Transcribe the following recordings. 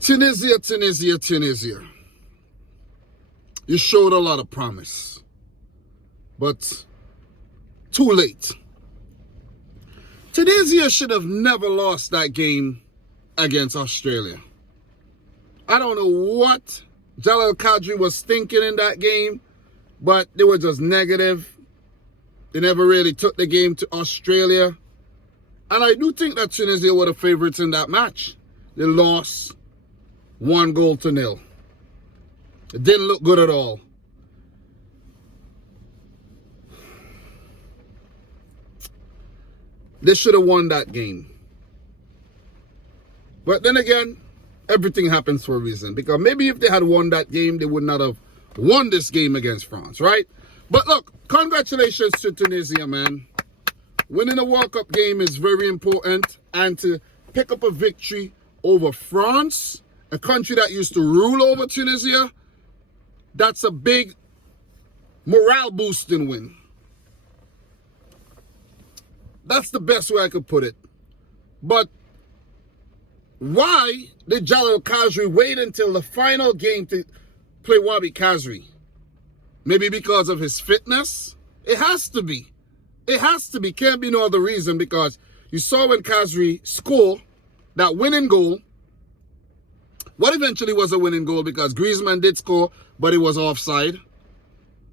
Tunisia. You showed a lot of promise, but too late. Tunisia should have never lost that game against Australia. I don't know what Jalal Qadri was thinking in that game, but they were just negative. They never really took the game to Australia. And I do think that Tunisia were the favorites in that match. They lost 1-0. It didn't look good at all. They should have won that game. But then again, everything happens for a reason. Because maybe if they had won that game, they would not have won this game against France, right? But look, congratulations to Tunisia, man. Winning a World Cup game is very important. And to pick up a victory over France, a country that used to rule over Tunisia, that's a big morale-boosting win. That's the best way I could put it. But why did Jalal Qadri wait until the final game to play Wabi Kazri? Maybe because of his fitness? It has to be. It has to be. Can't be no other reason, because you saw when Kazri scored that winning goal. What eventually was a winning goal, because Griezmann did score, but it was offside.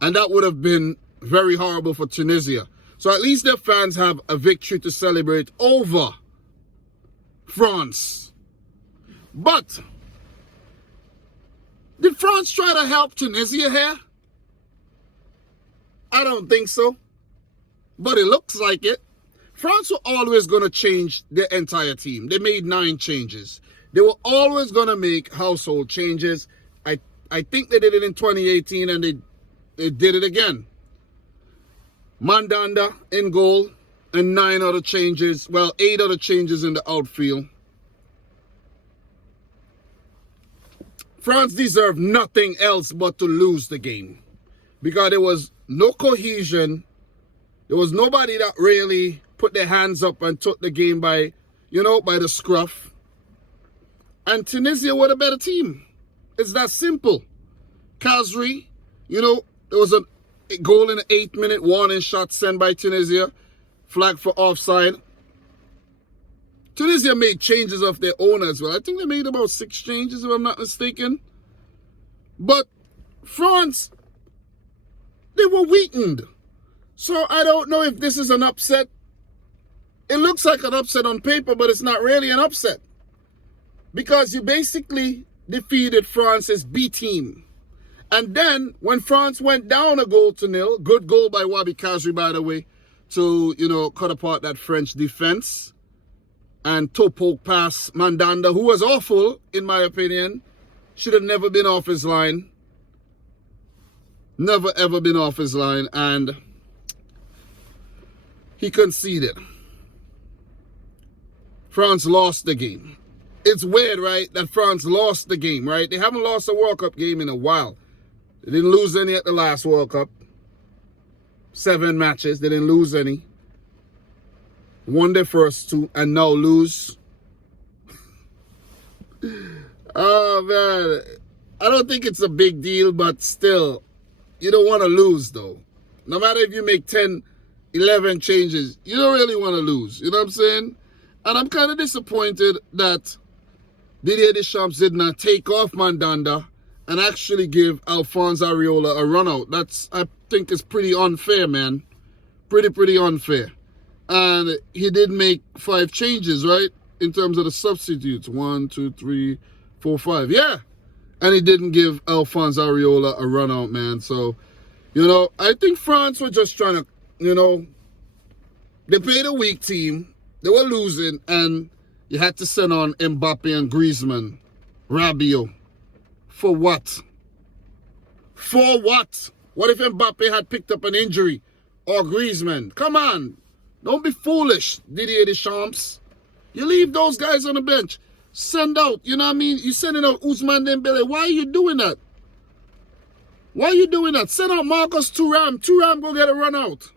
And that would have been very horrible for Tunisia. So at least their fans have a victory to celebrate over France. But did France try to help Tunisia here? I don't think so. But it looks like it. France were always going to change their entire team. They made 9 changes. They were always going to make household changes. I think they did it in 2018, and they did it again. Mandanda in goal, and 9 other changes. Well, 8 other changes in the outfield. France deserved nothing else but to lose the game, because there was no cohesion. There was nobody that really put their hands up and took the game by the scruff. And Tunisia were the better team. It's that simple. Kazri, there was a goal in the 8th minute, warning shot sent by Tunisia, flag for offside. Tunisia made changes of their own as well. I think they made about 6 changes, if I'm not mistaken. But France, they were weakened. So I don't know if this is an upset. It looks like an upset on paper, but it's not really an upset. Because you basically defeated France's B team. And then, when France went down 1-0, good goal by Wabi Kazri, by the way, to, cut apart that French defense. And toe poke pass Mandanda, who was awful, in my opinion. Should have never been off his line. Never, ever been off his line. And he conceded. France lost the game. It's weird, right, that France lost the game, right? They haven't lost a World Cup game in a while. They didn't lose any at the last World Cup. 7 matches, they didn't lose any. Won their first 2 and now lose. Oh, man. I don't think it's a big deal, but still, you don't want to lose, though. No matter if you make 10, 11 changes, you don't really want to lose. You know what I'm saying? And I'm kind of disappointed that Didier Deschamps did not take off Mandanda and actually give Alphonse Areola a run out. I think, is pretty unfair, man. Pretty unfair. And he did make 5 changes, right? In terms of the substitutes. 1, 2, 3, 4, 5. Yeah. And he didn't give Alphonse Areola a run out, man. So, I think France were just trying to, they played a weak team. They were losing, and you had to send on Mbappe and Griezmann, Rabiot. For what? For what? What if Mbappe had picked up an injury? Or Griezmann? Come on. Don't be foolish, Didier Deschamps. You leave those guys on the bench. Send out, you know what I mean? You're sending out Ousmane Dembele. Why are you doing that? Why are you doing that? Send out Marcus Thuram. Thuram go get a run out.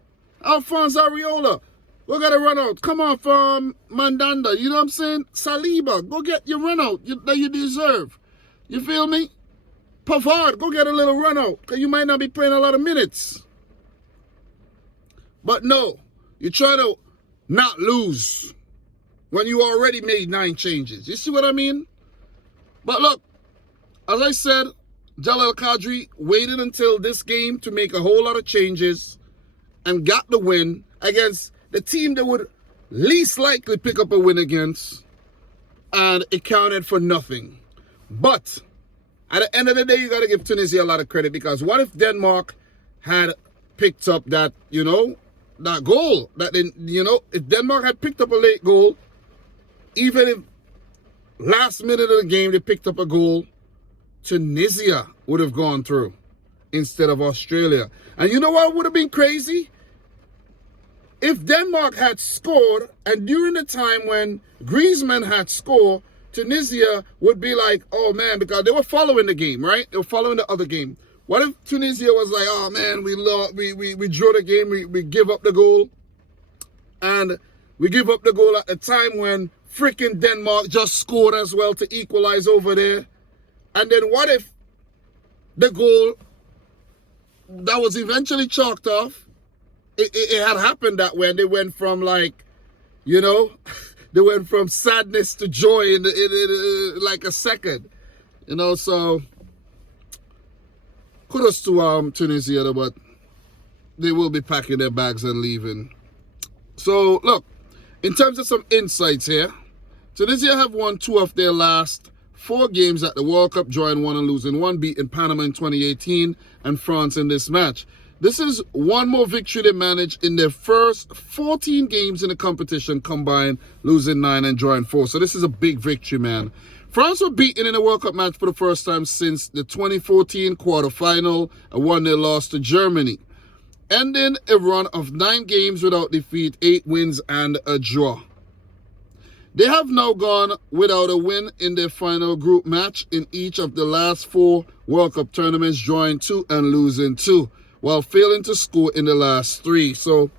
Alphonse Areola. Go get a run out. Come on from Mandanda. You know what I'm saying? Saliba, go get your run out that you deserve. You feel me? Pavard, go get a little run out because you might not be playing a lot of minutes. But no, you try to not lose when you already made 9 changes. You see what I mean? But look, as I said, Jalal Qadri waited until this game to make a whole lot of changes and got the win against the team that would least likely pick up a win against, and it counted for nothing. But at the end of the day, you got to give Tunisia a lot of credit, because what if Denmark had picked up that, that goal? If Denmark had picked up a late goal, even if last minute of the game they picked up a goal, Tunisia would have gone through instead of Australia. And you know what would have been crazy? If Denmark had scored, and during the time when Griezmann had scored, Tunisia would be like, oh man, because they were following the game, right? They were following the other game. What if Tunisia was like, oh man, we drew the game, we give up the goal. And we give up the goal at the time when freaking Denmark just scored as well to equalize over there. And then what if the goal that was eventually chalked off, it had happened that way, and they went from they went from sadness to joy in like a second. So kudos to Tunisia, but they will be packing their bags and leaving. So look, in terms of some insights here, Tunisia have won 2 of their last 4 games at the World Cup, drawing 1 and losing 1, beating Panama in 2018 and France in this match. This is 1 more victory they managed in their first 14 games in the competition combined, losing 9 and drawing 4. So this is a big victory, man. France were beaten in a World Cup match for the first time since the 2014 quarterfinal, a 1-0 loss to Germany, ending a run of 9 games without defeat, 8 wins and a draw. They have now gone without a win in their final group match in each of the last 4 World Cup tournaments, drawing 2 and losing 2, while failing to score in the last 3. So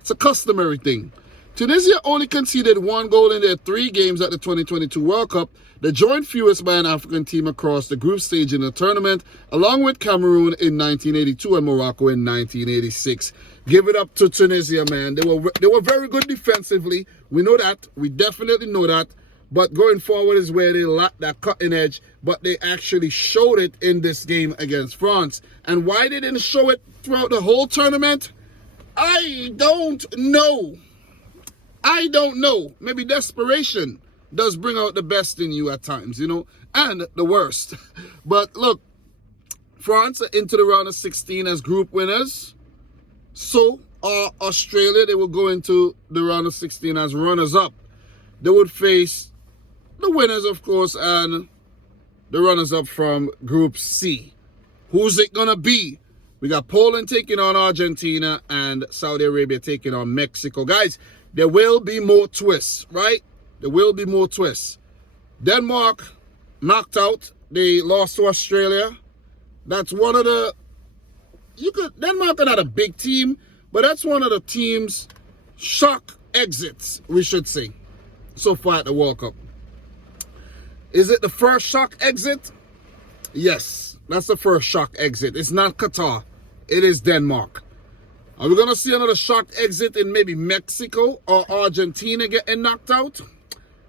it's a customary thing. Tunisia only conceded 1 goal in their 3 games at the 2022 World Cup, the joint fewest by an African team across the group stage in the tournament, along with Cameroon in 1982 and Morocco in 1986. Give it up to Tunisia, man. They were very good defensively. We know that. We definitely know that. But going forward is where they lack that cutting edge. But they actually showed it in this game against France. And why they didn't show it throughout the whole tournament? I don't know. I don't know. Maybe desperation does bring out the best in you at times, and the worst. But look, France are into the round of 16 as group winners. So are Australia. They will go into the round of 16 as runners-up. They would face the winners, of course, and the runners-up from Group C. Who's it going to be? We got Poland taking on Argentina and Saudi Arabia taking on Mexico. Guys, there will be more twists, right? There will be more twists. Denmark knocked out. They lost to Australia. That's one of the... Denmark are not a big team, but that's one of the team's shock exits, we should say, so far at the World Cup. Is it the first shock exit? Yes, that's the first shock exit. It's not Qatar. It is Denmark. Are we going to see another shock exit in maybe Mexico or Argentina getting knocked out?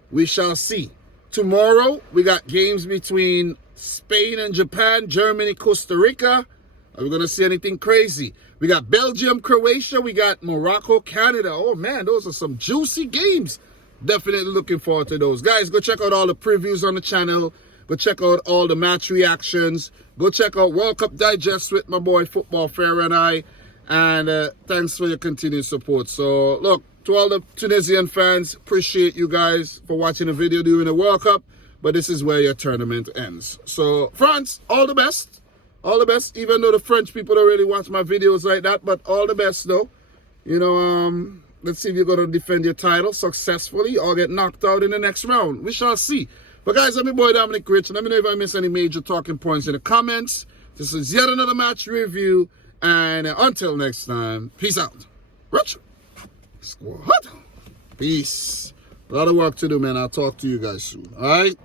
We shall see. Tomorrow, we got games between Spain and Japan, Germany, Costa Rica. Are we going to see anything crazy? We got Belgium, Croatia. We got Morocco, Canada. Oh, man, those are some juicy games. Definitely looking forward to those. Guys, go check out all the previews on the channel. Go check out all the match reactions. Go check out World Cup Digest with my boy Football Fair and I. And thanks for your continued support. So, look, to all the Tunisian fans, appreciate you guys for watching the video during the World Cup. But this is where your tournament ends. So, France, all the best. All the best, even though the French people don't really watch my videos like that. But all the best, though. Let's see if you're going to defend your title successfully or get knocked out in the next round. We shall see. But guys, I'm your boy Dominic Rich. Let me know if I miss any major talking points in the comments. This is yet another match review. And until next time, peace out. Rich. Squad. Peace. A lot of work to do, man. I'll talk to you guys soon. All right?